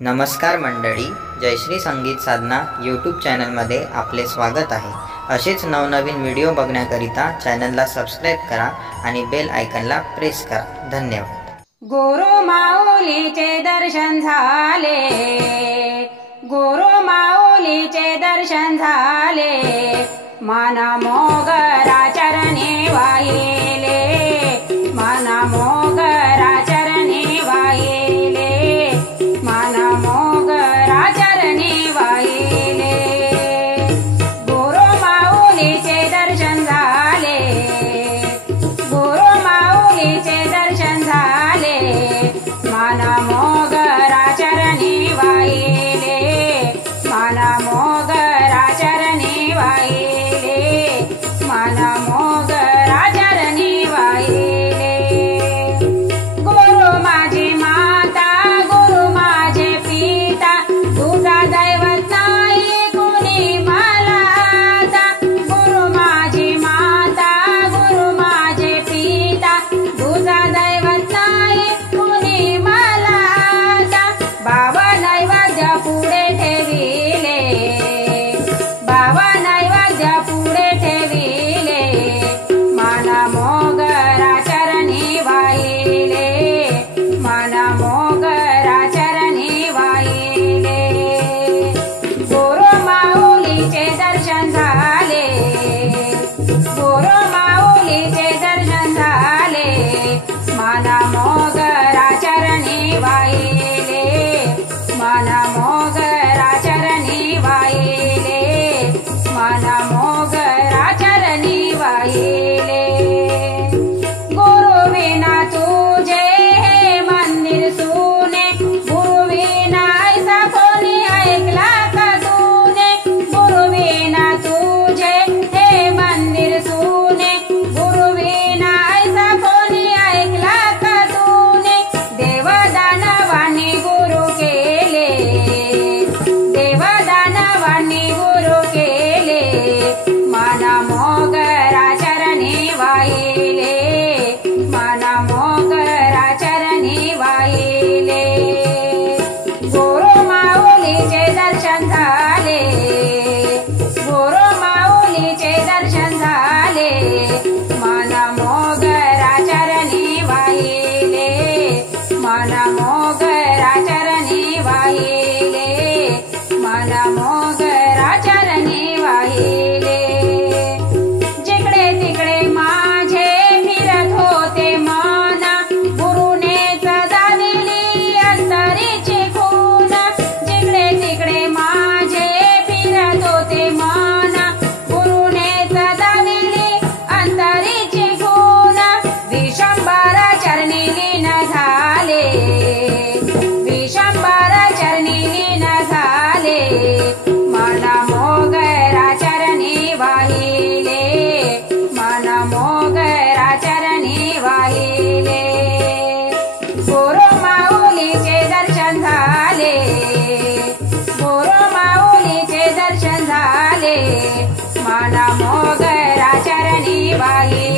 नमस्कार मंडळी, जयश्री संगीत साधना यूट्यूब चॅनलमध्ये आपले स्वागत आहे। असेच नवनवीन व्हिडिओ बघण्याकरिता चॅनलला सबस्क्राइब करा आणि बेल आयकॉनला प्रेस करा। धन्यवाद। गुरु माऊलीचे दर्शन झाले, गुरु माऊलीचे दर्शन झाले, मना मोगरा चरणी वाहिले, मना मोगरा चरणी वाहिले, मना मोगरा चरणी वाहिले। गुरु माऊलीचे दर्शन झाले, गुरु माऊलीचे दर्शन झाले, मना मोगरा चरणी वाहिले, मना मोगरा चरणी वाहिले, मना मोगरा चरणी वाहिले। गुरु माझी माता, गुरु माझे पिता, तुझा दैवत नाही कुणी मला आता। गुरु माझी माता, गुरु माझे पिता, तुझा दैवत नाही कुणी मला आता। बाबा नैवेद्य पुढे ठेविले, बाबा नैवेद्य पुढे ठेविले, मना मोगरा चरणी वाहिले, मना मोगरा चरणी वाहिले। गुरु माऊलीचे दर्शन झाले, गुरु माऊलीचे दर्शन झाले, मना मोगरा चरणी वाहिले, मना मोगरा चरणी वाहिले, मना मोगरा चरणी वाहिले। गुरु विना तुझे हे मंदिर सुने, गुरु विना ऐसा कोणी ऐकला का तूने। गुरु विना तुझे हे मंदिर सुने, गुरु विना ऐसा कोणी ऐकला का तूने। देवदानवानी गुरु केले, देवदानवानी गुरु केले, मना मोगरा चरणी वाहिले, मना मोगरा चरणी वाहिले। गुरु माऊलीचे दर्शन झाले, गुरु माऊलीचे दर्शन झाले, मना मोगरा चरणी वाहिले, मना मोगरा चरणी वाहिले, मना मोगरा चरणी वाहिले। जिकडे तिकडे माझे फिरत होते मना, गुरुने सदा दिली अंतरीची खून। जिकडे तिकडे माझे फिरत होते मना, गुरुने सदा दिली अंतरीची खून। विशंबर चरणी लीन झाले, विशंबर चरणी लीन झाले, मना मोगरा चरणी वाहिले, मना मोगरा चरणी वाहिले। गुरु माऊलीचे दर्शन झाले, गुरु माऊलीचे दर्शन झाले, मना मोगरा चरणी वाहिले।